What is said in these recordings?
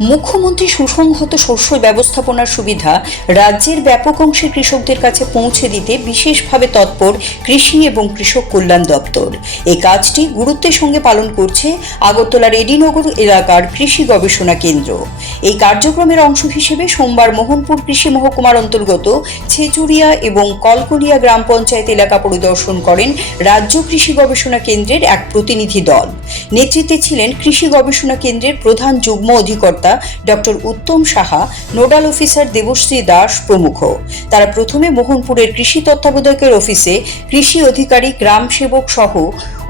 মুখ্যমন্ত্রী সুসংহত শস্য ব্যবস্থাপনার সুবিধা রাজ্যের ব্যাপক অংশের কৃষকদের কাছে পৌঁছে দিতে বিশেষভাবে তৎপর কৃষি এবং কৃষক কল্যাণ দপ্তর। এই কাজটি গুরুত্বের সঙ্গে পালন করছে আগরতলার এডিনগর এলাকার কৃষি গবেষণা কেন্দ্র। এই কার্যক্রমের অংশ হিসেবে সোমবার মোহনপুর কৃষি মহকুমার অন্তর্গত ছেচুরিয়া এবং কলকলিয়া গ্রাম পঞ্চায়েত এলাকা পরিদর্শন করেন রাজ্য কৃষি গবেষণা কেন্দ্রের এক প্রতিনিধি দল। নেতৃত্বে ছিলেন কৃষি গবেষণা কেন্দ্রের প্রধান যুগ্ম অধিকর্তা ডক্টর উত্তম সাহা, নোডাল অফিসার দেবশ্রী দাস প্রমুখ। তারা প্রথমে মোহনপুরের কৃষি তত্ত্বাবধায়কের অফিসে কৃষি অধিকারী, গ্রাম সেবক সহ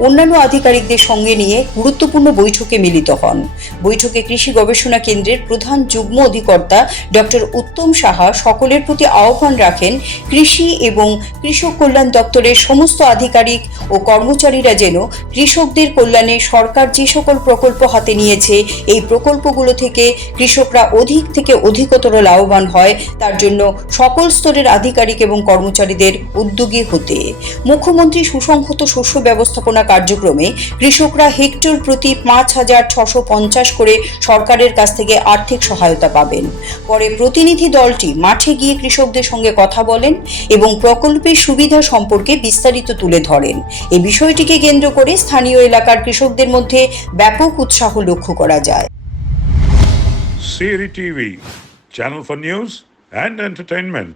অন্যান্য আধিকারিকদের সঙ্গে নিয়ে গুরুত্বপূর্ণ বৈঠকে মিলিত হন। বৈঠকে কৃষি গবেষণা কেন্দ্রের প্রধান যুগ্ম অধিকর্তা ডক্টর উত্তম সাহা সকলের প্রতি আহ্বান রাখেন কৃষি এবং কৃষক কল্যাণ দপ্তরের সমস্ত আধিকারিক ও কর্মচারীরা যেন কৃষকদের কল্যাণে সরকার যে সকল প্রকল্প হাতে নিয়েছে এই প্রকল্পগুলো থেকে কৃষকরা অধিক থেকে অধিকতর লাভবান হয় তার জন্য সকল স্তরের আধিকারিক এবং কর্মচারীদের উদ্যোগী হতে। মুখ্যমন্ত্রী সুসংহত শস্য ব্যবস্থাপনা কার্যক্রমে কৃষকরা হেক্টর প্রতি ৫,৬৫০ করে সরকারের কাছ থেকে আর্থিক সহায়তা পাবেন। পরে প্রতিনিধি দলটি মাঠে গিয়ে কৃষকদের সঙ্গে কথা বলেন এবং প্রকল্পের সুবিধা সম্পর্কে বিস্তারিত তুলে ধরেন। এই বিষয়টিকে কেন্দ্র করে স্থানীয় এলাকার কৃষকদের মধ্যে ব্যাপক উৎসাহ লক্ষ্য করা যায়। CRI TV, channel for news and entertainment.